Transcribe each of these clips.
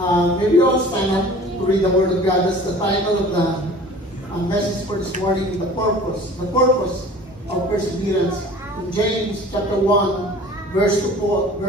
Maybe you all stand up to read the Word of God. That's the title of the message for this morning, the purpose of perseverance. In James chapter 1, verse 2 to 4.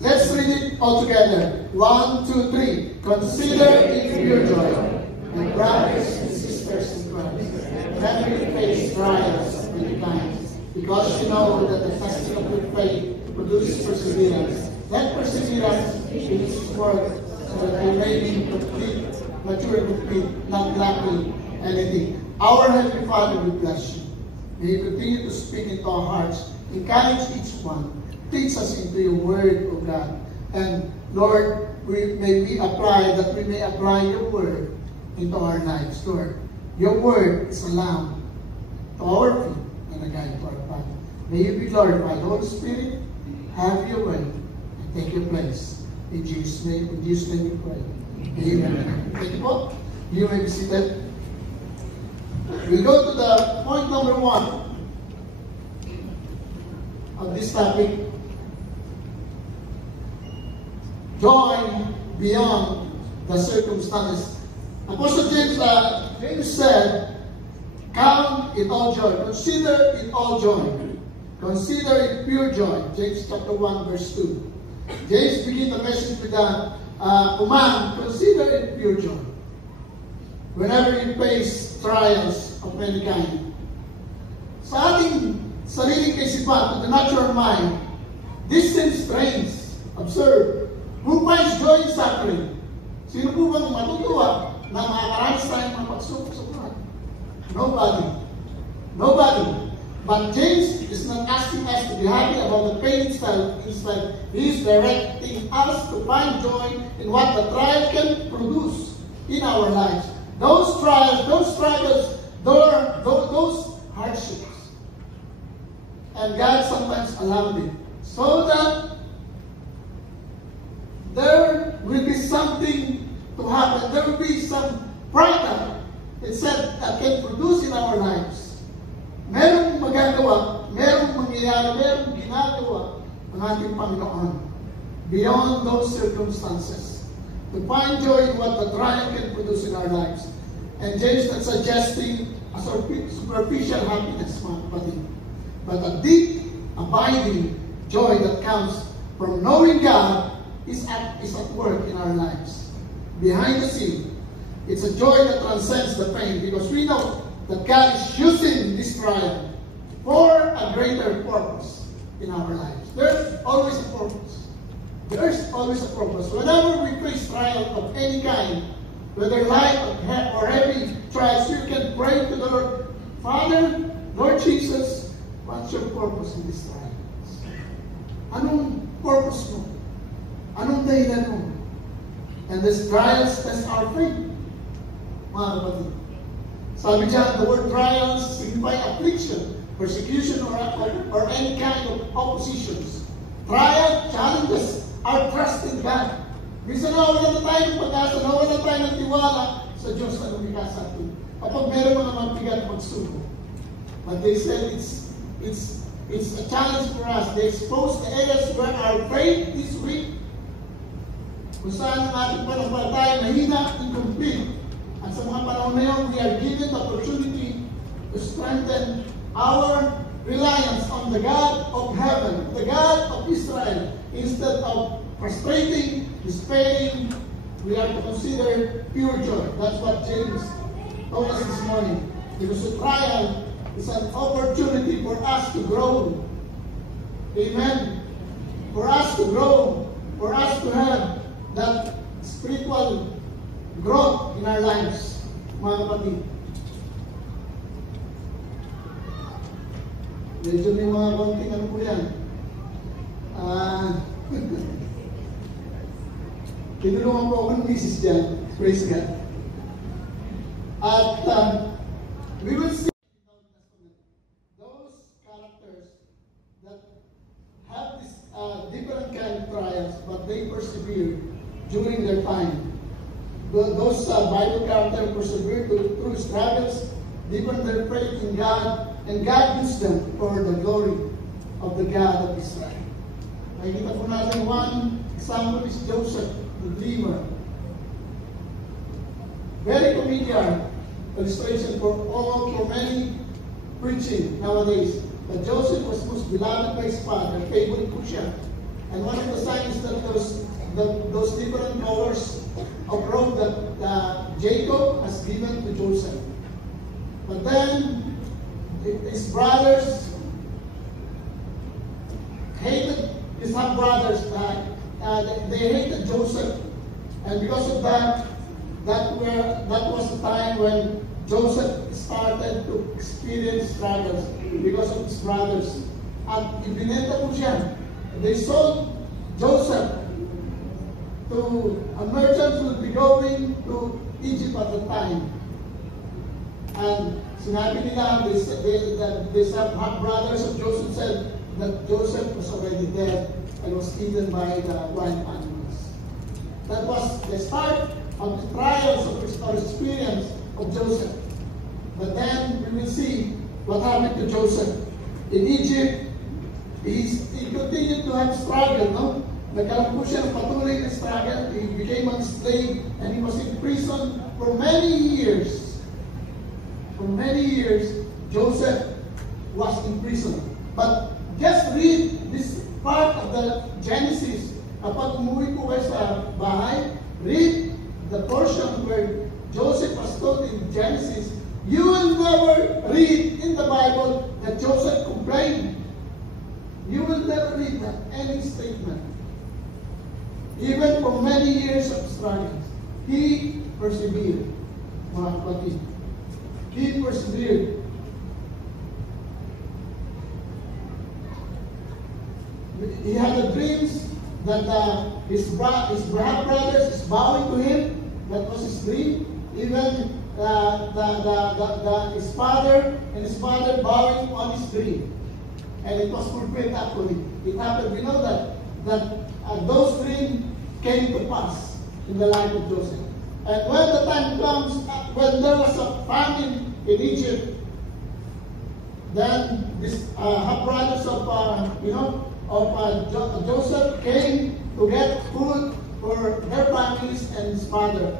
Let's read it all together. 1, 2, 3. Consider it pure joy, my brothers and sisters in Christ, whenever you face trials of many kinds, because you know that the testing of your faith produces perseverance. Let perseverance finish its work, so that you may be complete, mature and complete, not lacking anything. Our Heavenly Father, we bless you. May you continue to speak into our hearts. Encourage each one. Teach us into your word, O God. And Lord, may we apply your word into our lives, Lord. Your word is a lamp to our feet and a guide to our path. May you be glorified. Holy Spirit, have your way and take your place. In Jesus' name we pray. Amen. Thank you po. You may be seated. We go to the point number 1 of this topic. Joy beyond the circumstances. Apostle James said, count it all joy. Consider it all joy. Consider it pure joy. James chapter 1 verse 2. James begins the message with the command, consider it pure joy. Whenever you face trials of any kind. Sa ating sariling kaisipan, to the natural mind, this seems strange, absurd. Who finds joy in suffering? Sino po bang matutuwa na makakaranas tayo ng pagsubok sa buhay? Nobody. But James is not asking us to be happy about the pain itself. Instead, he is directing us to find joy in what the trial can produce in our lives. Those trials, those struggles, those hardships. And God sometimes allowed it so that there will be something to happen. There will be some product, it said, that can produce in our lives. Merong magagawa, merong mangyayari, merong ginagawa ang ating Panginoon beyond those circumstances. To find joy in what the trial can produce in our lives. And James is not suggesting a superficial happiness, mga kapatid, but a deep, abiding joy that comes from knowing God is at work in our lives. Behind the scene, it's a joy that transcends the pain because we know that God is using this trial for a greater purpose in our lives. There's always a purpose. There's always a purpose. Whenever we face trial of any kind, whether light or heavy trials, you can pray to the Lord, Father, Lord Jesus, what's your purpose in this trial? Anong purpose mo? Anong dahilan mo? And these trials test our faith. Mga kapatid. Sabi dyan, the word trials signify affliction, persecution, or any kind of oppositions. Trial challenges our trust in God. Minsan nawawala na tayo ng pag-asa, nawawala na tayo ng tiwala sa Diyos na lumikha sa atin. Kapag meron mga mabigat magsubok. But they said it's a challenge for us. They expose the areas where our faith is weak. Kung saan ang ating panampalataya mahina, incomplete. At sa mga panahon na yun, we are given the opportunity to strengthen our reliance on the God of heaven, the God of Israel. Instead of frustrating, despairing, we are to consider pure joy. That's what James told us this morning. Because the trial is an opportunity for us to grow. Amen. For us to grow, for us to have that spiritual growth in our lives, mga kapatid. Medyo may mga konting ano po yan. Tinulungan po ako ng misis dyan. Praise God. At we will see those characters that have this different kind of trials, but they persevere during their time. Those Bible characters persevere through struggles, deepen their faith in God, and God used them for the glory of the God of Israel. Nakikita po natin one example is Joseph, the dreamer. Very familiar illustration for many preaching nowadays. That Joseph was most beloved by his father, favorite po siya. And one of the signs that those different colors of robe that Jacob has given to Joseph. But then his brothers hated his half brothers. They hated Joseph, and because of that, that was the time when Joseph started to experience struggles because of his brothers. At ibinenta po siya. They sold Joseph to a merchant who would be going to Egypt at the time. And sinabi nila, the brothers of Joseph said that Joseph was already dead and was eaten by the wild animals. That was the start of the trials of our experience of Joseph. But then we will see what happened to Joseph. In Egypt, he continued to have struggle, no? Nagkaroon po siya ng patuloy na struggle. He became a slave and he was in prison for many years. For many years, Joseph was in prison. But just read this part of the Genesis. Kapag umuwi po kayo sa bahay, read the portion where Joseph was told in Genesis. You will never read in the Bible that Joseph complained. You will never read that, any statement. Even for many years of struggles, he persevered. Mga kapatid, he persevered. He had the dreams that his brothers is bowing to him. That was his dream. Even his father and his mother bowing on his dream. And it was fulfilled actually. It happened. We know that those dreams came to pass in the life of Joseph. And when the time comes, when there was a famine in Egypt, then this half-brothers of Joseph came to get food for their families and his father.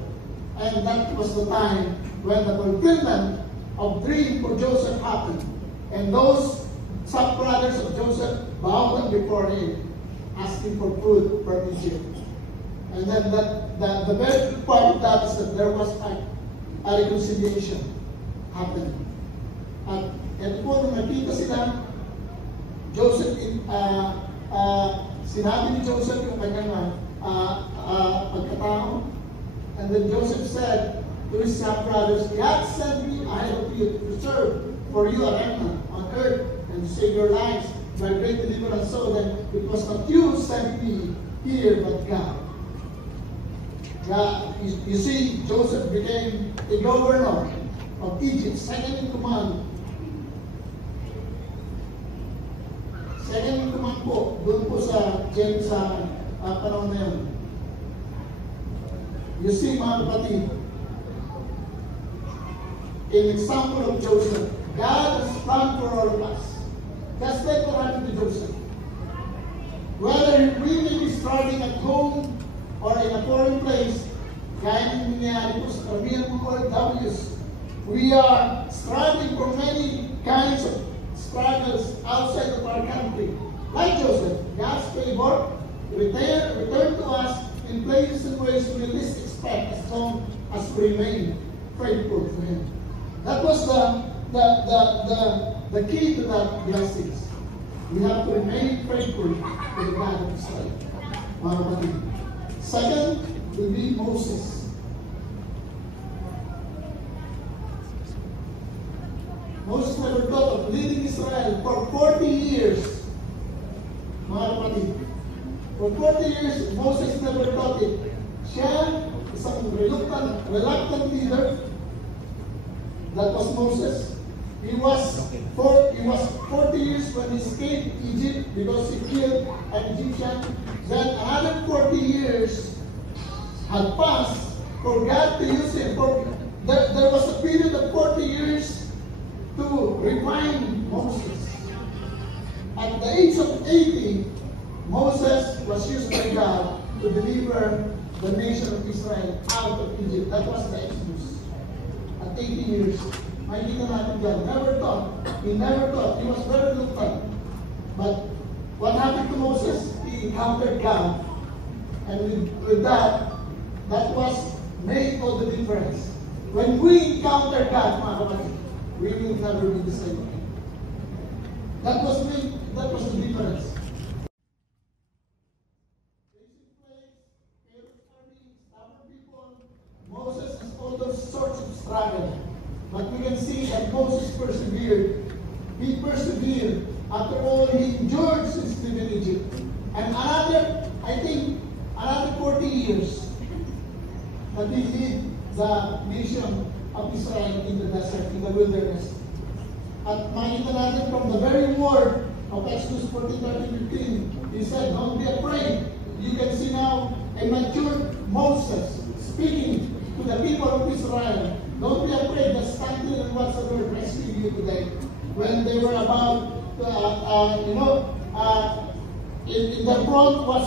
And that was the time when the fulfillment of dream for Joseph happened. And those sub-brothers of Joseph bowed before him, asking for food from Egypt. And then the very good part of that is that there was a reconciliation happening. At ito po, nung nakita sila, Joseph, sinabi ni Joseph yung kanyang pagkatao. And then Joseph said to his brothers, God sent me ahead of you to serve for you a remnant on earth and to save your lives by great deliverance. So then it was not you who sent me here, but God. You see, Joseph became a governor of Egypt, second in command. Second in command po, doon po sa panahon na yun. You see, mga kapatid, an example of Joseph. God has planned for all of us. That's what happened to Joseph. Whether we may be struggling at home or in a foreign place, gaya ng nangyayari po sa karamihan ng OFWs, we are struggling for many kinds of struggles outside of our country. Like Joseph, God's favor return to us in places and ways we least expect as long as we remain faithful to Him. That was the key to that blessings. We have to remain faithful to the God of Israel. Mga kapatid. Second will be Moses. Moses never thought of leading Israel for 40 years. Mga kapatid. For 40 years, Moses never thought it. Siya, isang reluctant leader. That was Moses. He was 40 years when he escaped Egypt because he killed an Egyptian. Then another 40 years had passed for God to use him. There was a period of 40 years to refine Moses. At the age of 80, Moses was used by God to deliver the nation of Israel out of Egypt. That was the Exodus. At 18 years, makikita natin dyan. He never thought. He was very reluctant. But what happened to Moses? He encountered God. And with that, that was made all the difference. When we encounter God, mga kapatid, we will never be the same again. That was the difference. Moses has all those sorts of struggle. But we can see that Moses persevered. He persevered. After all, he endured since living in Egypt. And another 40 years that he led the nation of Israel in the desert, in the wilderness. At makita natin from the very word of Exodus 14:13-15, he said, don't be afraid. You can see now a mature Moses speaking to the people of Israel. Don't be afraid, the standing and what's the Lord rescuing you today. When they were about, in the front was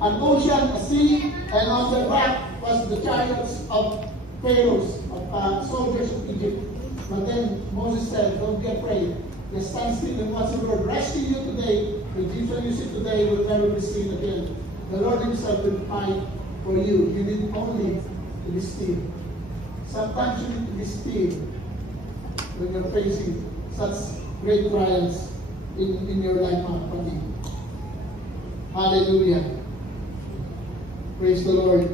an ocean, a sea, and on the back was the chariots of Pharaoh's, of soldiers of Egypt. But then Moses said, don't be afraid. Just stand still and watch the Lord rescue you today. The Egyptian you see today will never be seen again. The Lord himself will fight for you. You need only to be still. Sometimes you need to be still when you're facing such great trials in your life, mga kapatid. Hallelujah. Praise the Lord.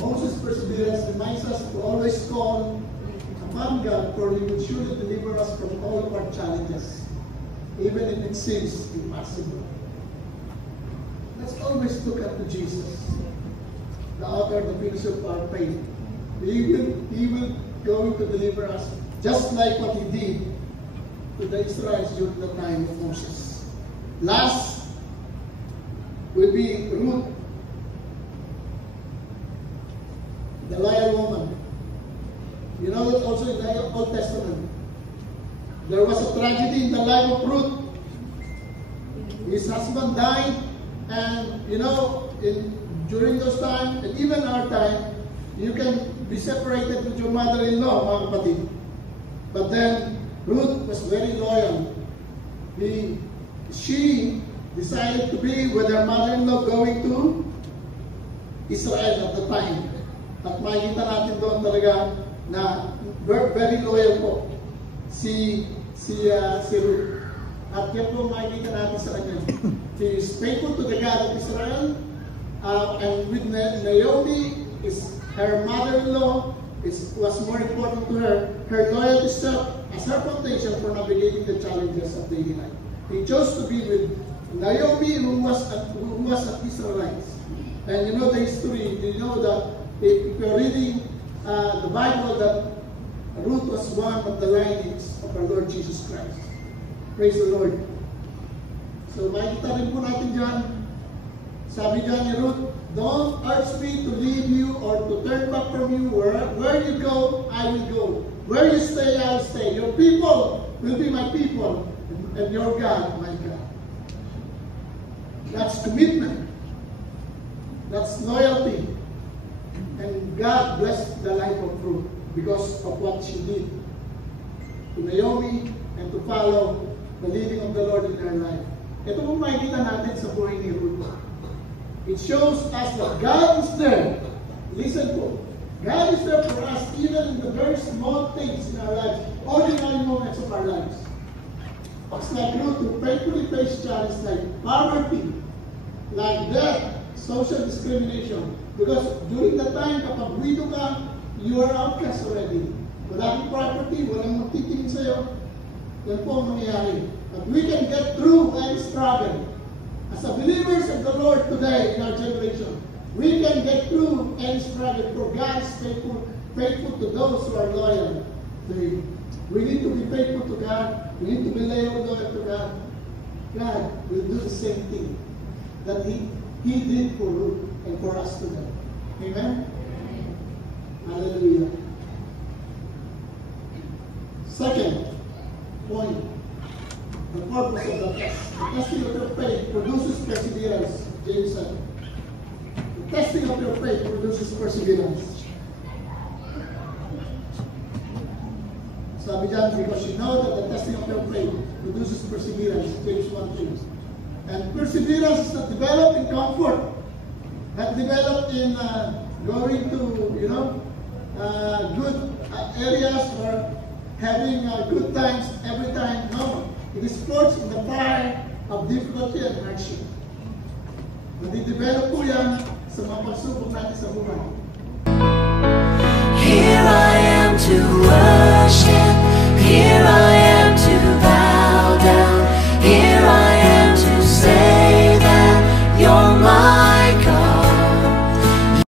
Moses' perseverance reminds us to always call upon God, for He will surely deliver us from all of our challenges, even if it seems impossible. Let's always look up to Jesus, the author and the finisher of our faith. He will going to deliver us, just like what He did to the Israelites during the time of Moses. Last will be Ruth, the loyal woman. You know that also in the Old Testament, there was a tragedy in the life of Ruth. His husband died, and during those times, and even our time, you can be separated with your mother-in-law, mga kapatid. But then, Ruth was very loyal. She decided to be with her mother-in-law going to Israel at the time. At makikita natin doon talaga na very loyal po si Ruth. At yan po makikita natin sa kanya. He is faithful to the God of Israel. And with Naomi, her mother-in-law was more important to her. Her loyalty served as her foundation for navigating the challenges of daily life. He chose to be with Naomi, who was an Israelite. And you know the history. You know that if you're reading the Bible, that Ruth was one of the lineage of our Lord Jesus Christ. Praise the Lord. So makikita rin po natin dyan, sabi dyan ni Ruth, don't urge me to leave you or to turn back from you. Where you go, I will go. Where you stay, I will stay. Your people will be my people, and your God, my God. That's commitment. That's loyalty. And God blessed the life of Ruth because of what she did to Naomi and to follow the leading of the Lord in her life. Ito po makikita natin sa buhay ni Ruth. It shows us that God is there. Listen po. God is there for us even in the very small things in our lives, ordinary moments of our lives. It's like Ruth who faithfully faced challenges like poverty, like death, social discrimination. Because during the time, kapag widow ka, you are outcast already. Wala kang property, walang magtitingin sa'yo. Yan po ang mangyayari. But we can get through any struggle. As a believers of the Lord today in our generation, we can get through any struggle, for God is faithful to those who are loyal to Him. We need to be faithful to God. We need to be loyal to God. God will do the same thing that He did for Ruth and for us today. Amen? Hallelujah. Second point, the purpose of the test. The testing of your faith produces perseverance, James said. The testing of your faith produces perseverance. Sabi dyan, because you know that the testing of your faith produces perseverance, James 1:3. And perseverance is not developed in comfort, not developed in going to, good areas or having good times every time. No, it is forged in the fire of difficulty and hardship. Nadidevelop po yan sa mga pagsubok natin sa buhay.